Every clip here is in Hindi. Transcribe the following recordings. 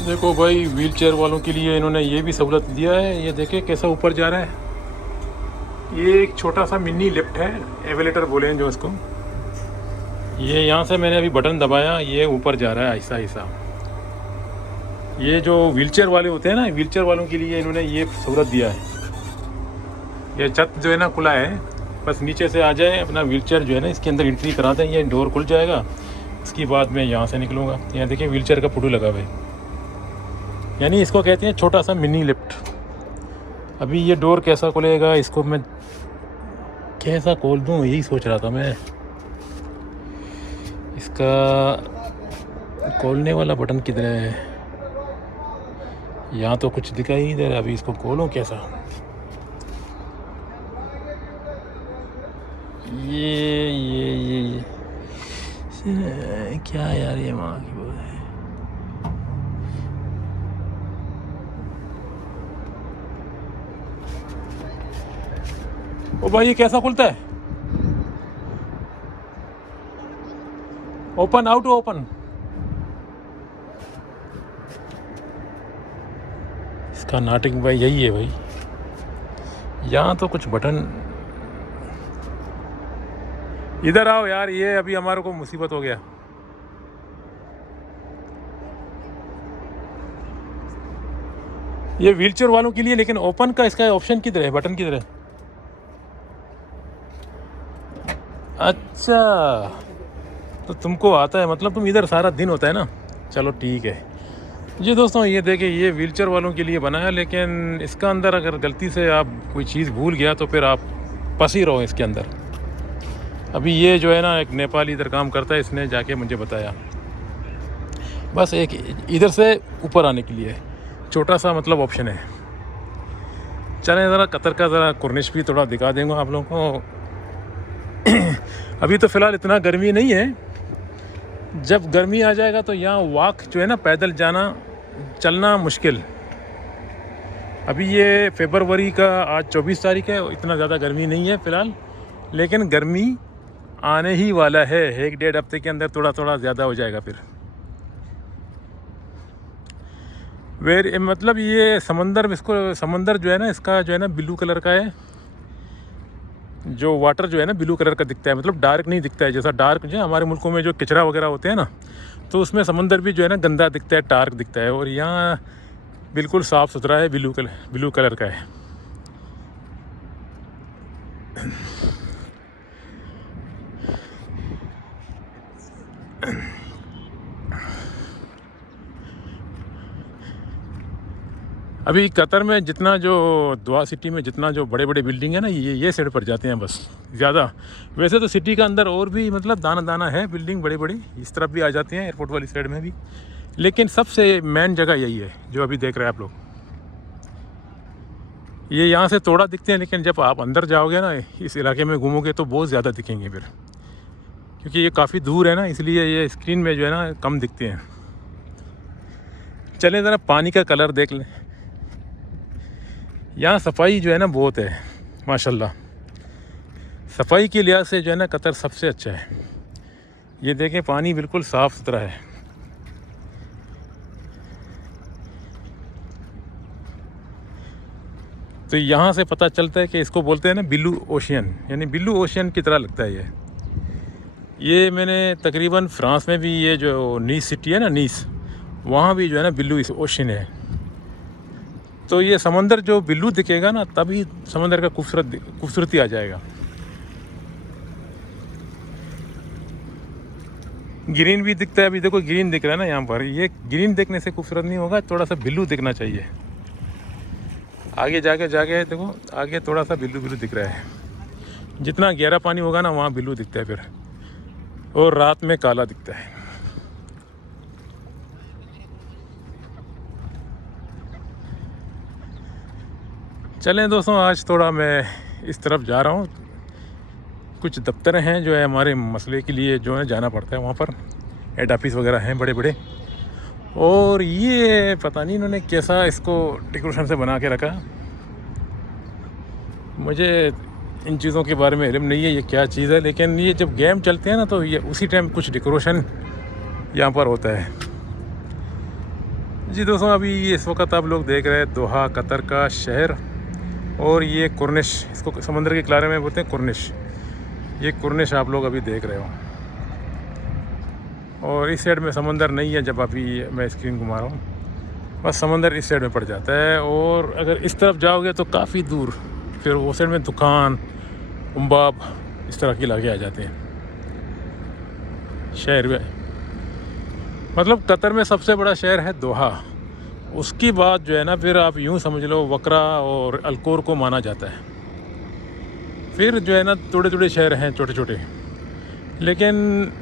देखो भाई, व्हील चेयर वालों के लिए इन्होंने ये भी सहूलत दिया है। ये देखे कैसा ऊपर जा रहा है। ये एक छोटा सा मिनी लिफ्ट है, एवेलेटर बोले हैं जो इसको। ये यहाँ से मैंने अभी बटन दबाया, ये ऊपर जा रहा है ऐसा ऐसा। ये जो व्हील चेयर वाले होते हैं ना, व्हील चेयर वालों के लिए इन्होंने ये सहूलत दिया है। ये छत जो है ना खुला है, बस नीचे से आ जाए अपना व्हील चेयर जो है ना इसके अंदर एंट्री करा दें, ये डोर खुल जाएगा। इसके बाद मैं यहाँ से निकलूँगा। यहाँ देखिए व्हील चेयर का फोटो लगा हुआ है, यानी इसको कहते हैं छोटा सा मिनी लिफ्ट। अभी ये डोर कैसा खुलेगा, इसको मैं कैसा खोल दूँ यही सोच रहा था मैं। इसका खोलने वाला बटन किधर है? यहाँ तो कुछ दिखाई नहीं दे रहा। अभी इसको खोलूँ कैसा? ये क्या यार, ये माँ की बोल है। ओ भाई, ये कैसा खुलता है? Open out open. इसका नाटक भाई यही है भाई। यहाँ तो कुछ बटन। इधर आओ यार, ये अभी हमारे को मुसीबत हो गया। ये व्हीलचेयर वालों के लिए, लेकिन ओपन का इसका ऑप्शन किधर है? बटन किधर है? अच्छा, तो तुमको आता है, मतलब तुम इधर सारा दिन होता है ना। चलो ठीक है जी दोस्तों, ये देखिए ये व्हीलचेयर वालों के लिए बनाया, लेकिन इसका अंदर अगर गलती से आप कोई चीज़ भूल गया तो फिर आप फंस ही रहो इसके अंदर। अभी ये जो है ना, एक नेपाली इधर काम करता है, इसने जाके मुझे बताया। बस एक इधर से ऊपर आने के लिए छोटा सा मतलब ऑप्शन है। चलें ज़रा कतर का ज़रा कुर्निश भी थोड़ा दिखा देंगे आप लोगों को। अभी तो फ़िलहाल इतना गर्मी नहीं है, जब गर्मी आ जाएगा तो यहाँ वॉक जो है ना, पैदल जाना चलना मुश्किल। अभी ये फरवरी का आज 24 तारीख है, इतना ज़्यादा गर्मी नहीं है फ़िलहाल, लेकिन गर्मी आने ही वाला है। 1-1.5 हफ्ते के अंदर थोड़ा थोड़ा ज़्यादा हो जाएगा फिर। मतलब ये समंदर, इसको समंदर जो है ना, इसका जो है ना ब्लू कलर का है। जो वाटर जो है ना ब्लू कलर का दिखता है, मतलब डार्क नहीं दिखता है। जैसा डार्क जो है हमारे मुल्कों में जो कचरा वगैरह होते हैं ना, तो उसमें समंदर भी जो है ना गंदा दिखता है, डार्क दिखता है। और यहाँ बिल्कुल साफ़ सुथरा है, ब्लू कलर का है। अभी कतर में जितना जो दुआ सिटी में जितना जो बड़े बड़े बिल्डिंग है ना, ये साइड पर जाते हैं बस ज़्यादा। वैसे तो सिटी का अंदर और भी मतलब दाना दाना है बिल्डिंग बड़ी बड़ी, इस तरफ भी आ जाते हैं, एयरपोर्ट वाली साइड में भी। लेकिन सबसे मेन जगह यही है जो अभी देख रहे हैं आप लोग। ये यहाँ से थोड़ा दिखते हैं, लेकिन जब आप अंदर जाओगे ना, इस इलाके में घूमोगे तो बहुत ज़्यादा दिखेंगे फिर, क्योंकि ये काफ़ी दूर है ना, इसलिए ये स्क्रीन में जो है ना कम दिखते हैं। चलें ज़रा पानी का कलर देख लें। यहाँ सफाई जो है ना बहुत है माशाल्लाह। सफाई के लिहाज से जो है ना कतर सबसे अच्छा है। ये देखें पानी बिल्कुल साफ़ सुथरा है। तो यहाँ से पता चलता है कि इसको बोलते हैं ना ब्लू ओशियन, यानी ब्लू ओशियन की तरह लगता है ये मैंने तकरीबन फ्रांस में भी, ये जो नीस सिटी है ना, नीस, वहाँ भी जो है ना ब्लू ओशियन है। तो ये समंदर जो ब्लू दिखेगा ना, तभी समंदर का खूबसूरती आ जाएगा। ग्रीन भी दिखता है, अभी देखो ग्रीन दिख रहा है ना यहाँ पर। ये ग्रीन देखने से खूबसूरत नहीं होगा, थोड़ा सा ब्लू दिखना चाहिए। आगे जाके देखो, आगे थोड़ा सा ब्लू दिख रहा है। जितना गहरा पानी होगा ना, वहाँ ब्लू दिखता है फिर, और रात में काला दिखता है। चलें दोस्तों, आज थोड़ा मैं इस तरफ जा रहा हूँ। कुछ दफ्तर हैं जो है हमारे मसले के लिए जो है जाना पड़ता है, वहाँ पर हेड ऑफिस वगैरह हैं बड़े बड़े। और ये पता नहीं इन्होंने कैसा इसको डेकोरेशन से बना के रखा। मुझे इन चीज़ों के बारे में इल्म नहीं है ये क्या चीज़ है, लेकिन ये जब गेम चलते हैं ना, तो ये उसी टाइम कुछ डेकोरेशन यहाँ पर होता है। जी दोस्तों, अभी इस वक्त आप लोग देख रहे हैं दोहा, कतर का शहर। और ये कुर्निश, इसको समंदर के किनारे में बोलते हैं कुर्निश। ये कुर्निश आप लोग अभी देख रहे हो, और इस साइड में समंदर नहीं है। जब अभी मैं स्क्रीन घुमा रहा हूँ, बस समंदर इस साइड में पड़ जाता है। और अगर इस तरफ जाओगे तो काफ़ी दूर फिर वो साइड में दुकान, उम्बाब, इस तरह के इलाके आ जाते हैं शहर में। मतलब कतर में सबसे बड़ा शहर है दोहा। उसकी बात जो है ना, फिर आप यूँ समझ लो वक्रा और अलकोर को माना जाता है। फिर जो है ना थोड़े थोड़े शहर हैं छोटे छोटे, लेकिन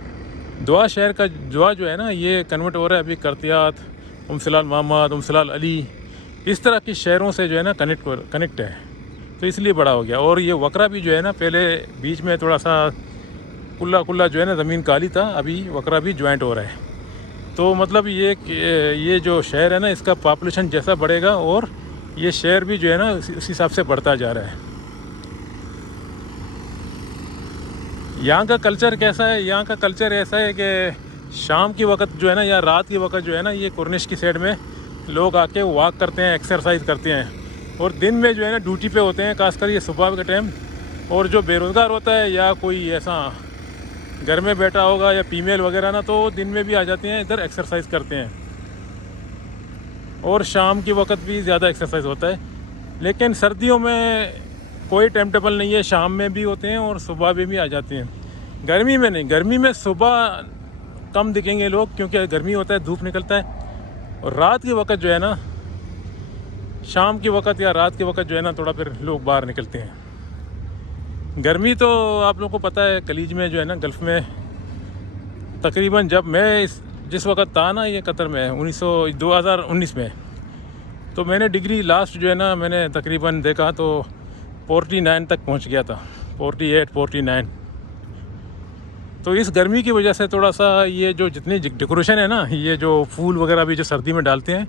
दोहा शहर का दोहा जो है ना, ये कन्वर्ट हो रहा है अभी करतियात, उमसलाल मोहम्मद, उमसलाल अली, इस तरह के शहरों से जो है ना कनेक्ट है, तो इसलिए बड़ा हो गया। और ये वक्रा भी जो है ना, पहले बीच में थोड़ा सा कुल्ला जो है ना ज़मीन काली था, अभी वक्रा भी ज्वाइंट हो रहा है। तो मतलब ये जो शहर है ना, इसका पॉपुलेशन जैसा बढ़ेगा और ये शहर भी जो है ना उस हिसाब से बढ़ता जा रहा है। यहाँ का कल्चर कैसा है? यहाँ का कल्चर ऐसा है कि शाम की वक्त जो है ना, या रात की वक्त जो है ना, ये कुर्निश की साइड में लोग आके वॉक करते हैं, एक्सरसाइज करते हैं। और दिन में जो है ना ड्यूटी पे होते हैं, खासकर ये सुबह के टाइम। और जो बेरोज़गार होता है या कोई ऐसा घर में बैठा होगा या फीमेल वगैरह ना, तो दिन में भी आ जाते हैं, इधर एक्सरसाइज करते हैं। और शाम की वक्त भी ज़्यादा एक्सरसाइज होता है। लेकिन सर्दियों में कोई टाइम टेबल नहीं है, शाम में भी होते हैं और सुबह भी आ जाते हैं। गर्मी में नहीं, गर्मी में सुबह कम दिखेंगे लोग, क्योंकि गर्मी होता है, धूप निकलता है। और रात की वक्त जो है ना, शाम की वक्त या रात के वक्त जो है ना, थोड़ा फिर लोग बाहर निकलते हैं। गर्मी तो आप लोगों को पता है, खलीज में जो है ना, गल्फ़ में तकरीबन, जब मैं जिस वक्त था ना ये कतर में 2019 में, तो मैंने डिग्री लास्ट जो है ना, मैंने तकरीबन देखा तो 49 तक पहुंच गया था, 48 49। तो इस गर्मी की वजह से थोड़ा सा ये जो जितनी डेकोरेशन है ना, ये जो फूल वगैरह भी जो सर्दी में डालते हैं,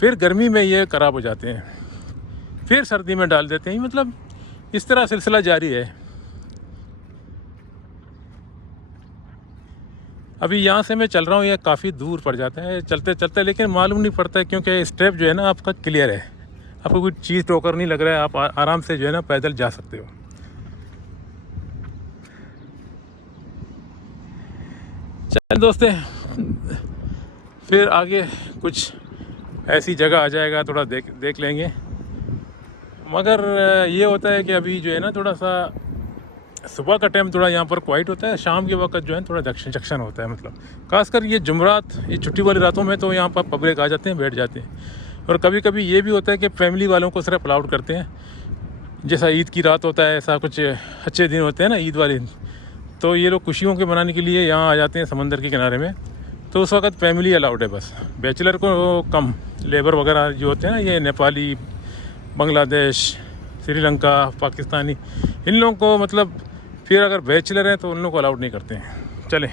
फिर गर्मी में ये ख़राब हो जाते हैं, फिर सर्दी में डाल देते हैं। मतलब इस तरह सिलसिला जारी है। अभी यहाँ से मैं चल रहा हूँ, ये काफ़ी दूर पड़ जाता है चलते चलते, लेकिन मालूम नहीं पड़ता है, क्योंकि स्टेप जो है ना आपका क्लियर है, आपको कोई चीज़ टोकर नहीं लग रहा है, आप आराम से जो है ना पैदल जा सकते हो। चल दोस्ते, फिर आगे कुछ ऐसी जगह आ जाएगा, थोड़ा देख लेंगे। मगर ये होता है कि अभी जो है ना, थोड़ा सा सुबह का टाइम थोड़ा यहाँ पर क्वाइट होता है, शाम के वक्त जो है थोड़ा जक्शन होता है। मतलब खासकर ये जुमरात, ये छुट्टी वाली रातों में तो यहाँ पर पब्लिक आ जाते हैं, बैठ जाते हैं। और कभी कभी ये भी होता है कि फैमिली वालों को सिर्फ अलाउड करते हैं, जैसा ईद की रात होता है, ऐसा कुछ अच्छे दिन होते हैं ना ईद वाले दिन, तो ये लोग खुशियों के मनाने के लिए यहाँ आ जाते हैं समंदर के किनारे में। तो उस वक्त फैमिली अलाउड है, बस बैचलर को कम। लेबर वगैरह जो होते हैं ना, ये नेपाली, बांग्लादेश, श्रीलंका, पाकिस्तानी, इन लोगों को मतलब, फिर अगर बैचलर हैं तो उन लोगों को अलाउड नहीं करते हैं। चलें।